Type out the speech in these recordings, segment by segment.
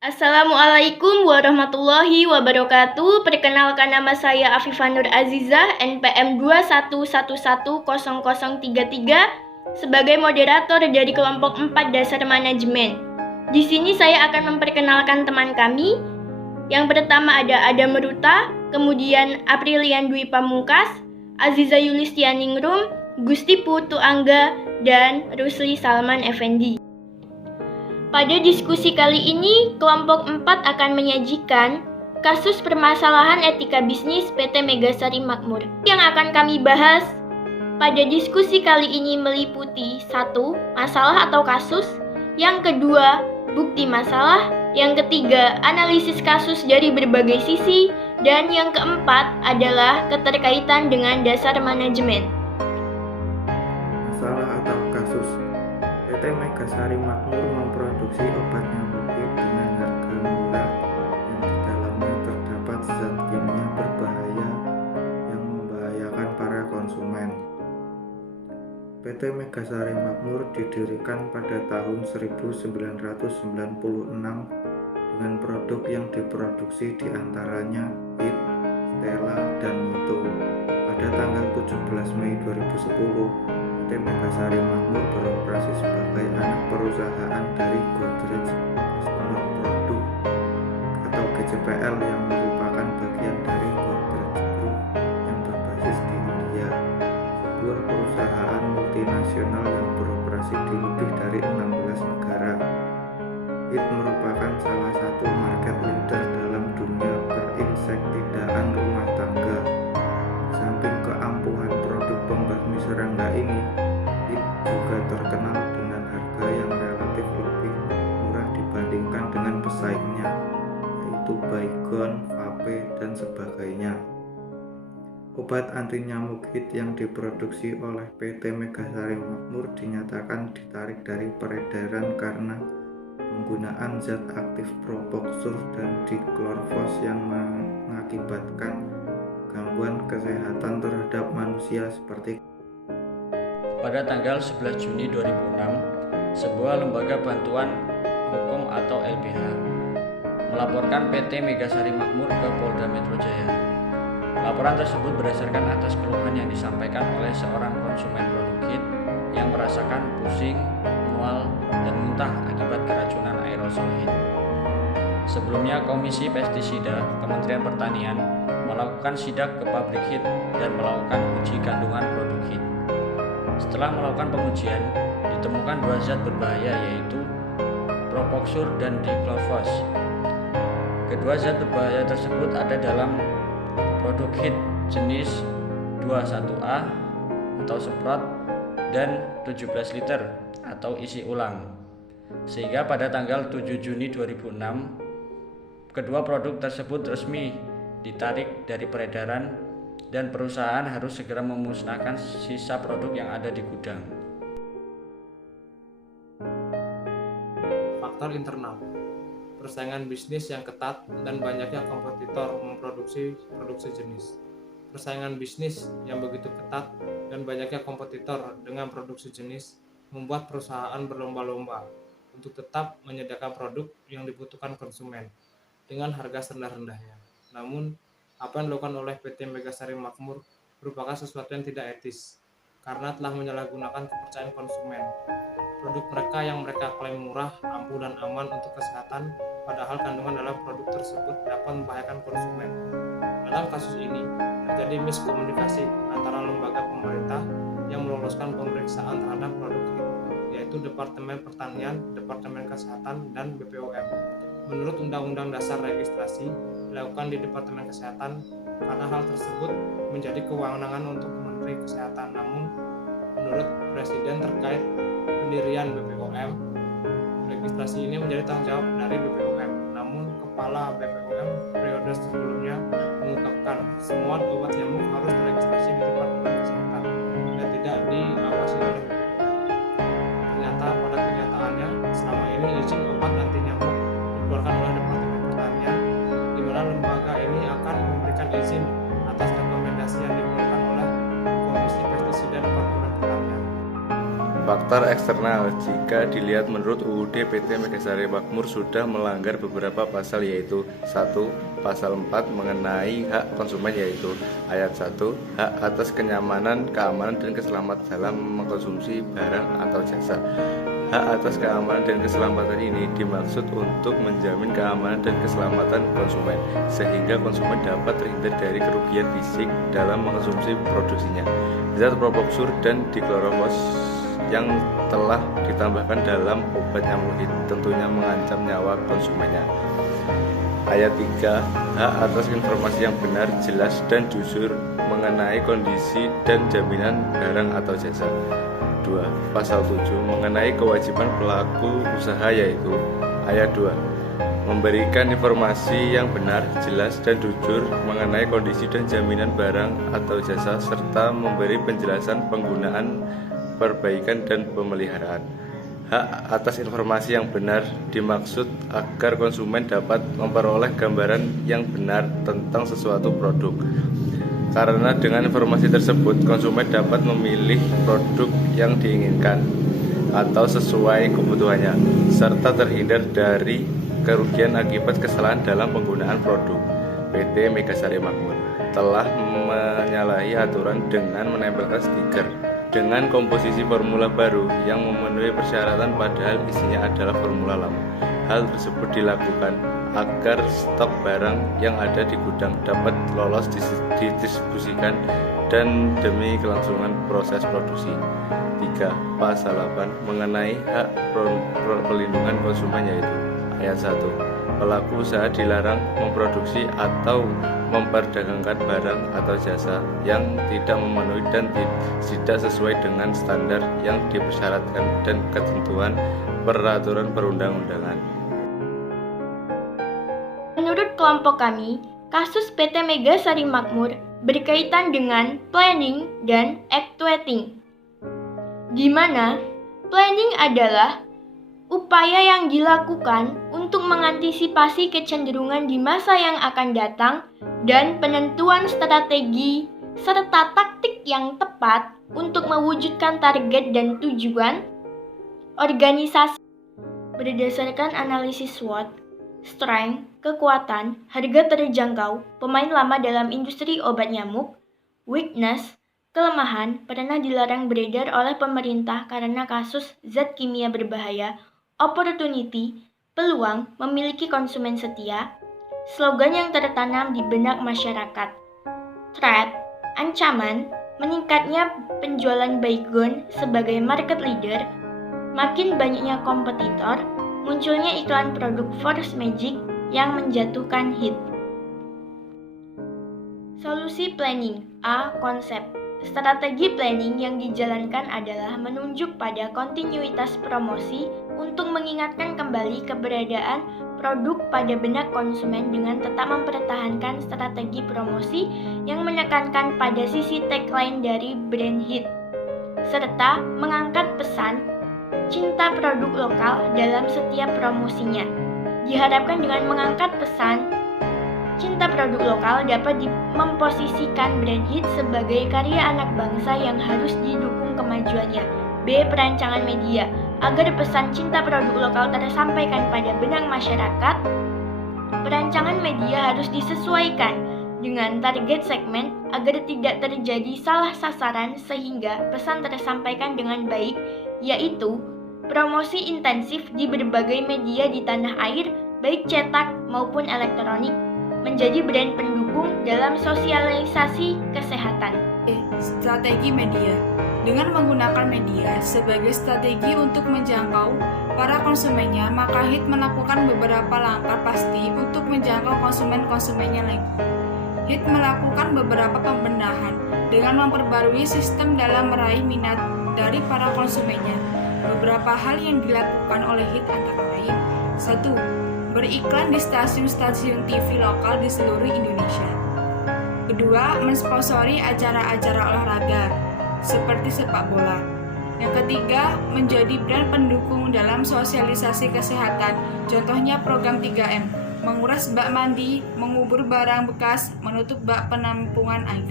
Assalamualaikum warahmatullahi wabarakatuh. Perkenalkan, nama saya Afifah Nur Azizah, NPM 211100033, sebagai moderator dari kelompok 4 dasar manajemen. Di sini saya akan memperkenalkan teman kami. Yang pertama ada Adam Meruta, kemudian Aprilian Dwi Pamungkas, Aziza Yulistianingrum, Gusti Putu Angga, dan Rusli Salman Effendi. Pada diskusi kali ini, kelompok 4 akan menyajikan kasus permasalahan etika bisnis PT Megasari Makmur. Yang akan kami bahas pada diskusi kali ini meliputi 1. Masalah atau kasus, yang kedua, bukti masalah, yang ketiga, analisis kasus dari berbagai sisi, dan yang keempat adalah keterkaitan dengan dasar manajemen. Masalah atau kasus, PT Megasari Makmur memproduksi obat nyamuk dengan harga murah yang di dalamnya terdapat zat kimia berbahaya yang membahayakan para konsumen. PT Megasari Makmur didirikan pada tahun 1996 dengan produk yang diproduksi diantaranya HIT, Stella, dan Mito. Pada tanggal 17 Mei 2010, PT Megasari Makmur beroperasi sebagai anak perusahaan dari Godrej Customer Product atau GCPL yang merupakan bagian dari Godrej Group yang berbasis di India, sebuah perusahaan multinasional yang beroperasi di lebih dari 16 negara. IT merupakan salah satu market leader dalam dunia perinseksidaan rumah tangga. Di samping keampuhan produk pembasmi serangga ini, IT juga terkenal dengan harga yang relatif lebih murah dibandingkan dengan pesaingnya, yaitu Baygon, Vape, dan sebagainya. Obat anti nyamuk HIT yang diproduksi oleh PT Megasari Makmur dinyatakan ditarik dari peredaran karena penggunaan zat aktif propoxur dan diklorvos yang mengakibatkan gangguan kesehatan terhadap manusia seperti. Pada tanggal 11 Juni 2006, sebuah lembaga bantuan hukum atau LBH melaporkan PT Megasari Makmur ke Polda Metro Jaya. Laporan tersebut berdasarkan atas keluhan yang disampaikan oleh seorang konsumen produk HIT yang merasakan pusing, mual, dan muntah akibat keracunan aerosol HIT. Sebelumnya, Komisi Pestisida Kementerian Pertanian melakukan sidak ke pabrik HIT dan melakukan uji kandungan produk HIT. Setelah melakukan pengujian, ditemukan dua zat berbahaya, yaitu propoxur dan diklorvos. Kedua zat berbahaya tersebut ada dalam produk HIT jenis 21A atau semprot dan 17 liter atau isi ulang. Sehingga pada tanggal 7 Juni 2006, kedua produk tersebut resmi ditarik dari peredaran dan perusahaan harus segera memusnahkan sisa produk yang ada di gudang. Faktor internal, persaingan bisnis yang ketat dan banyaknya kompetitor memproduksi produksi jenis. Persaingan bisnis yang begitu ketat dan banyaknya kompetitor dengan produksi jenis membuat perusahaan berlomba-lomba untuk tetap menyediakan produk yang dibutuhkan konsumen dengan harga serendah-rendahnya. Namun, apa yang dilakukan oleh PT Megasari Makmur merupakan sesuatu yang tidak etis karena telah menyalahgunakan kepercayaan konsumen. Produk mereka yang mereka klaim murah, ampuh, dan aman untuk kesehatan, padahal kandungan dalam produk tersebut dapat membahayakan konsumen. Dalam kasus ini, terjadi miskomunikasi antara lembaga pemerintah yang meloloskan pemeriksaan terhadap produk HIT, yaitu Departemen Pertanian, Departemen Kesehatan, dan BPOM. Menurut Undang-Undang Dasar Registrasi, dilakukan di Departemen Kesehatan karena hal tersebut menjadi kewenangan untuk Menteri Kesehatan. Namun, menurut Presiden terkait pendirian BPOM, registrasi ini menjadi tanggung jawab dari BPOM. Namun, Kepala BPOM periode sebelumnya mengungkapkan semua obat nyamuk harus teregistrasi di Departemen Kesehatan dan tidak diawasi oleh BPOM. Ternyata pada kenyataannya, selama ini izin obat anti nyamuk dikeluarkan oleh Departemen Pertanian, di mana lembaga ini akan memberikan izin atas rekomendasi yang dikeluarkan oleh Komisi Pestisida Departemen Pertanian. Faktor Faktor eksternal, jika dilihat menurut UUD PT Megasari Makmur sudah melanggar beberapa pasal, yaitu 1. Pasal 4 mengenai hak konsumen, yaitu ayat 1, hak atas kenyamanan, keamanan, dan keselamatan dalam mengkonsumsi barang atau jasa. Hak atas keamanan dan keselamatan ini dimaksud untuk menjamin keamanan dan keselamatan konsumen, sehingga konsumen dapat terhindar dari kerugian fisik dalam mengkonsumsi produksinya. Zat propoxur dan diklorofos yang telah ditambahkan dalam obat nyamuk tentunya mengancam nyawa konsumennya. Ayat 3, hak atas informasi yang benar, jelas, dan jujur mengenai kondisi dan jaminan barang atau jasa. 2. Pasal 7 mengenai kewajiban pelaku usaha, yaitu ayat 2, memberikan informasi yang benar, jelas, dan jujur mengenai kondisi dan jaminan barang atau jasa, serta memberi penjelasan penggunaan, perbaikan, dan pemeliharaan. Hak atas informasi yang benar dimaksud agar konsumen dapat memperoleh gambaran yang benar tentang sesuatu produk. Karena dengan informasi tersebut, konsumen dapat memilih produk yang diinginkan atau sesuai kebutuhannya, serta terhindar dari kerugian akibat kesalahan dalam penggunaan produk. PT Megasari Makmur telah menyalahi aturan dengan menempelkan stiker dengan komposisi formula baru yang memenuhi persyaratan padahal isinya adalah formula lama. Hal tersebut dilakukan agar stok barang yang ada di gudang dapat lolos didistribusikan dan demi kelangsungan proses produksi. 3. Pasal 8 mengenai hak perlindungan konsumen, yaitu ayat 1, pelaku usaha dilarang memproduksi atau memperdagangkan barang atau jasa yang tidak memenuhi dan tidak sesuai dengan standar yang dipersyaratkan dan ketentuan peraturan perundang-undangan. Menurut kelompok kami, kasus PT Megasari Makmur berkaitan dengan planning dan actuating, di mana planning adalah upaya yang dilakukan untuk mengantisipasi kecenderungan di masa yang akan datang dan penentuan strategi serta taktik yang tepat untuk mewujudkan target dan tujuan organisasi berdasarkan analisis SWOT, strength, kekuatan, harga terjangkau, pemain lama dalam industri obat nyamuk, weakness, kelemahan, pernah dilarang beredar oleh pemerintah karena kasus zat kimia berbahaya, opportunity, peluang, memiliki konsumen setia, slogan yang tertanam di benak masyarakat, threat, ancaman, meningkatnya penjualan Baygon sebagai market leader, makin banyaknya kompetitor, munculnya iklan produk Force Magic yang menjatuhkan hit. Solusi planning. A. Konsep. Strategi planning yang dijalankan adalah menunjuk pada kontinuitas promosi untuk mengingatkan kembali keberadaan produk pada benak konsumen dengan tetap mempertahankan strategi promosi yang menekankan pada sisi tagline dari brand hit, serta mengangkat pesan cinta produk lokal dalam setiap promosinya. Diharapkan dengan mengangkat pesan cinta produk lokal dapat memposisikan brand hit sebagai karya anak bangsa yang harus didukung kemajuannya. B. Perancangan media. Agar pesan cinta produk lokal tersampaikan pada benak masyarakat, perancangan media harus disesuaikan dengan target segmen agar tidak terjadi salah sasaran sehingga pesan tersampaikan dengan baik, yaitu promosi intensif di berbagai media di tanah air, baik cetak maupun elektronik, menjadi brand pendukung dalam sosialisasi kesehatan. Strategi media. Dengan menggunakan media sebagai strategi untuk menjangkau para konsumennya, maka HIT melakukan beberapa langkah pasti untuk menjangkau konsumen-konsumennya lagi. HIT melakukan beberapa pembenahan dengan memperbarui sistem dalam meraih minat dari para konsumennya. Beberapa hal yang dilakukan oleh HIT antara lain: 1. Beriklan di stasiun-stasiun TV lokal di seluruh Indonesia. Kedua, mensponsori acara-acara olahraga seperti sepak bola. Yang ketiga, menjadi brand pendukung dalam sosialisasi kesehatan. Contohnya program 3M, menguras bak mandi, mengubur barang bekas, menutup bak penampungan air.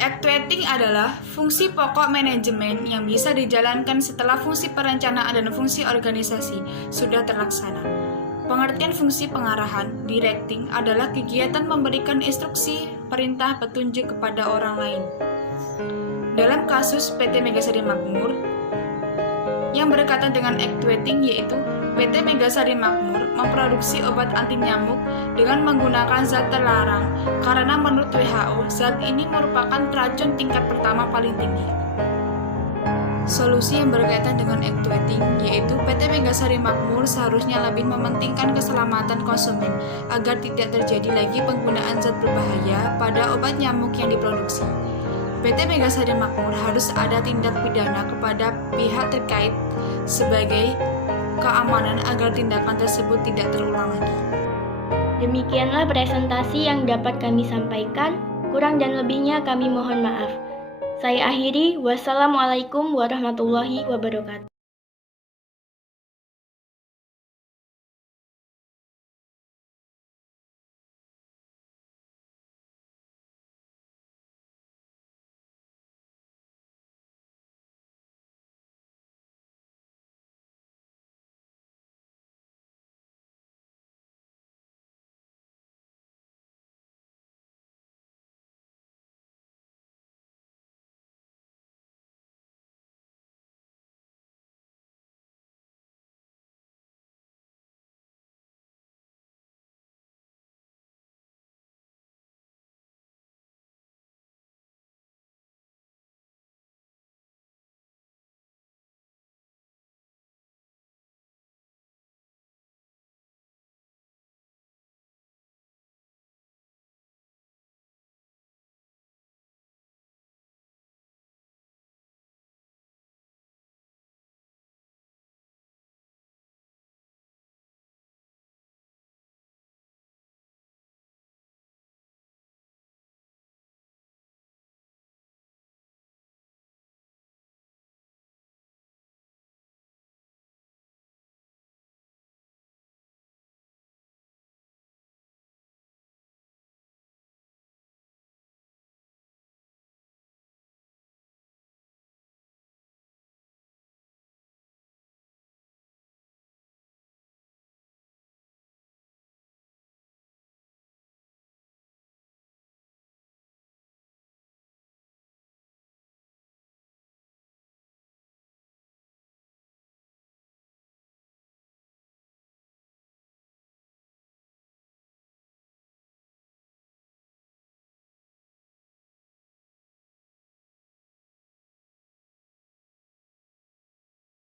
Actuating adalah fungsi pokok manajemen yang bisa dijalankan setelah fungsi perencanaan dan fungsi organisasi sudah terlaksana. Pengertian fungsi pengarahan, directing, adalah kegiatan memberikan instruksi, perintah, petunjuk kepada orang lain. Dalam kasus PT Megasari Makmur, yang berkaitan dengan actuating yaitu PT Megasari Makmur memproduksi obat anti nyamuk dengan menggunakan zat terlarang karena menurut WHO zat ini merupakan racun tingkat pertama paling tinggi. Solusi yang berkaitan dengan actuating yaitu PT Megasari Makmur seharusnya lebih mementingkan keselamatan konsumen agar tidak terjadi lagi penggunaan zat berbahaya pada obat nyamuk yang diproduksi. PT Megasari Makmur harus ada tindak pidana kepada pihak terkait sebagai keamanan agar tindakan tersebut tidak terulang lagi. Demikianlah presentasi yang dapat kami sampaikan. Kurang dan lebihnya kami mohon maaf. Saya akhiri. Wassalamualaikum warahmatullahi wabarakatuh.